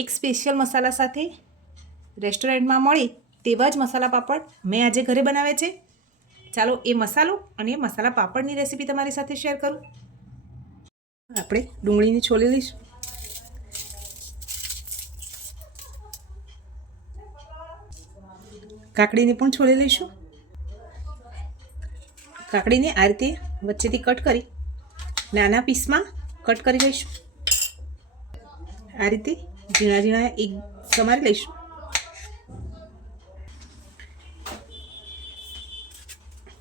એક સ્પેશિયલ મસાલા સાથે રેસ્ટોરન્ટમાં મળે તેવા જ મસાલા પાપડ મેં આજે ઘરે બનાવ્યા છે. ચાલો એ મસાલો અને મસાલા પાપડની રેસીપી તમારી સાથે શેર કરું. આપણે ડુંગળીની છોલી લઈશું. કાકડીને પણ છોલી લઈશું. કાકડીને આ રીતે વચ્ચેથી કટ કરી નાના પીસમાં કટ કરી લઈશું. આ રીતે ઝીણા ઝીણા એક સમારી લઈશું.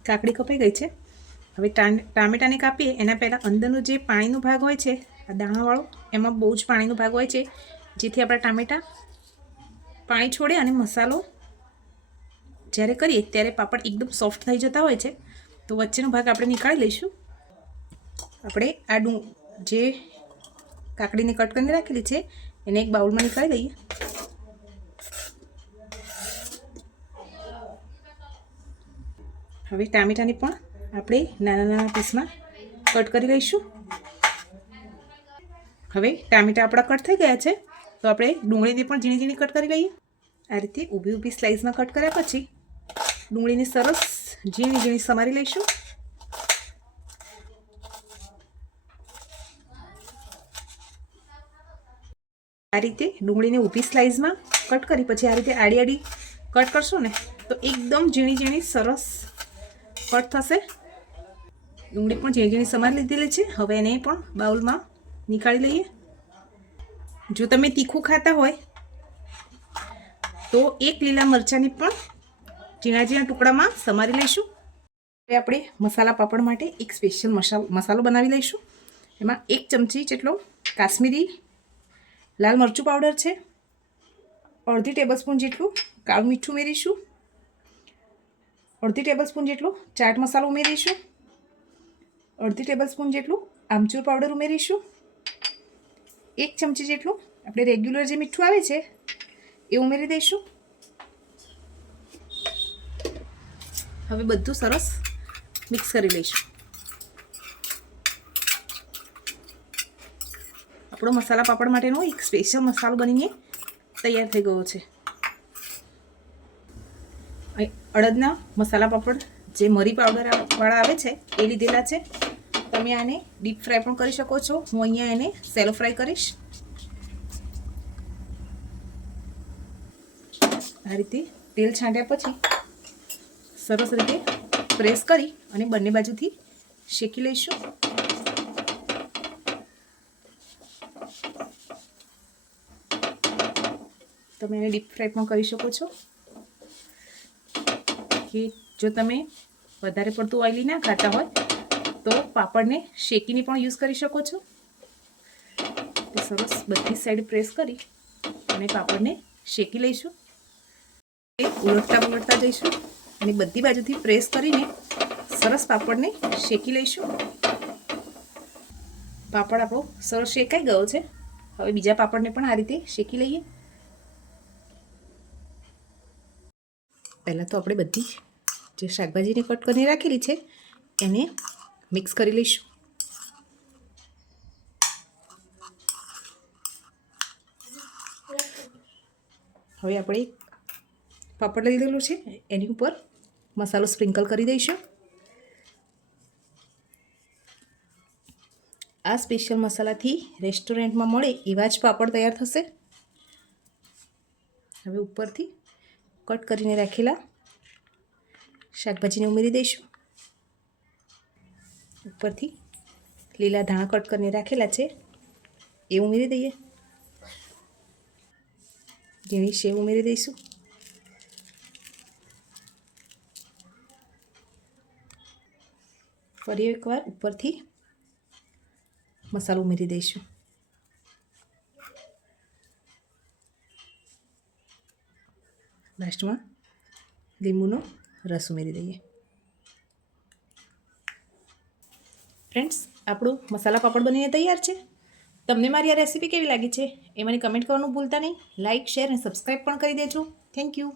કાકડી કપાઈ ગઈ છે. હવે ટામેટાને કાપીએ એના પહેલાં અંદરનો જે પાણીનો ભાગ હોય છે, આ દાણાવાળો, એમાં બહુ જ પાણીનો ભાગ હોય છે, જેથી આપણા ટામેટાં પાણી છોડે અને મસાલો જ્યારે કરીએ ત્યારે પાપડ એકદમ સોફ્ટ થઈ જતા હોય છે. તો વચ્ચેનો ભાગ આપણે નીકાળી લઈશું. આપણે આ જે કાકડીને કટ કરીને રાખેલી છે એને એક બાઉલમાં નીકાળી લઈએ. હવે ટામેટાને પણ આપણે નાના નાના પીસમાં કટ કરી લઈશું. હવે ટામેટા આપણા કટ થઈ ગયા છે, તો આપણે ડુંગળીને પણ ઝીણી ઝીણી કટ કરી લઈએ. આ રીતે ઊભી ઊભી સ્લાઇસમાં કટ કર્યા પછી ડુંગળીને સરસ ઝીણી ઝીણી સમારી લઈશું. આ રીતે ડુંગળીને ઊભી સ્લાઇસમાં કટ કરી પછી આ રીતે આડી આડી કટ કરશું ને તો એકદમ ઝીણી ઝીણી સરસ કટ થશે. ડુંગળી પણ ઝીણી ઝીણી સમારી લીધેલી છે. હવે એને પણ બાઉલમાં નીકાળી લઈએ. જો તમે તીખું ખાતા હોય તો એક લીલા મરચાંની પણ ઝીણા ઝીણા ટુકડામાં સમારી લઈશું. હવે આપણે મસાલા પાપડ માટે એક સ્પેશિયલ મસાલો બનાવી લઈશું. એમાં 1 ચમચી જેટલો કાશ્મીરી લાલ મરચું પાવડર છે. અડધી ટેબલસ્પૂન જેટલું કાળું મીઠું ઉમેરીશું. અડધી ટેબલસ્પૂન જેટલું ચાટ મસાલો ઉમેરીશું. અડધી ટેબલસ્પૂન જેટલું આમચૂર પાવડર ઉમેરીશું. 1 ચમચી જેટલું આપણે રેગ્યુલર જે મીઠું આવે છે એ ઉમેરી દઈશું. હવે બધું સરસ મિક્સ કરી લઈશું. આપણો મસાલા પાપડ માટેનો એક સ્પેશિયલ મસાલો બનીને તૈયાર થઈ ગયો છે. અડદના મસાલા પાપડ જે મરી પાવડરવાળા આવે છે એ લીધેલા છે. તમે આને ડીપ ફ્રાય પણ કરી શકો છો. હું અહીંયા એને સેલો ફ્રાય કરીશ. આ રીતે તેલ છાંટ્યા પછી સરસ રીતે પ્રેસ કરી અને બંને બાજુથી શેકી લઈશું. તમે એને ડીપ ફ્રાય પણ કરી શકો છો કે જો તમે વધારે પડતું ઓઇલી ના ખાતા હોય તો પાપડને શેકીને પણ યુઝ કરી શકો છો. સરસ બધી સાઈડ પ્રેસ કરી અને પાપડને શેકી લઈશું. ઉલટતા જઈશું અને બધી બાજુથી પ્રેસ કરીને સરસ પાપડને શેકી લઈશું. પાપડ આપણો સરસ શેકાઈ ગયો છે. હવે બીજા પાપડને પણ આ રીતે શેકી લઈએ. પહેલાં તો આપણે બધી જે શાકભાજીને કટ કરીને રાખેલી છે એને મિક્સ કરી લઈશું. હવે આપણે પાપડ લઈ લીધેલું છે એની ઉપર મસાલો સ્પ્રિંકલ કરી દઈશું. આ સ્પેશિયલ મસાલાથી રેસ્ટોરન્ટમાં મળે એવા જ પાપડ તૈયાર થશે. હવે ઉપરથી કટ કરીને રાખેલા શાકભાજીને ઉમેરી દઈશું. ઉપરથી લીલા ધાણા કટ કરીને રાખેલા છે એ ઉમેરી દઈએ. ઝીણી સેવ ઉમેરી દઈશું. ફરી એકવાર ઉપરથી મસાલો ઉમેરી દઈશું. લાસ્ટમાં લીંબુનો રસ ઉમેરી દઈએ. ફ્રેન્ડ્સ, આપણું મસાલા પાપડ બનીને તૈયાર છે. તમને મારી આ રેસીપી કેવી લાગી છે એ મને કમેન્ટ કરવાનું ભૂલતા નહીં. લાઇક, શેર અને સબસ્ક્રાઈબ પણ કરી દેજો. Thank you.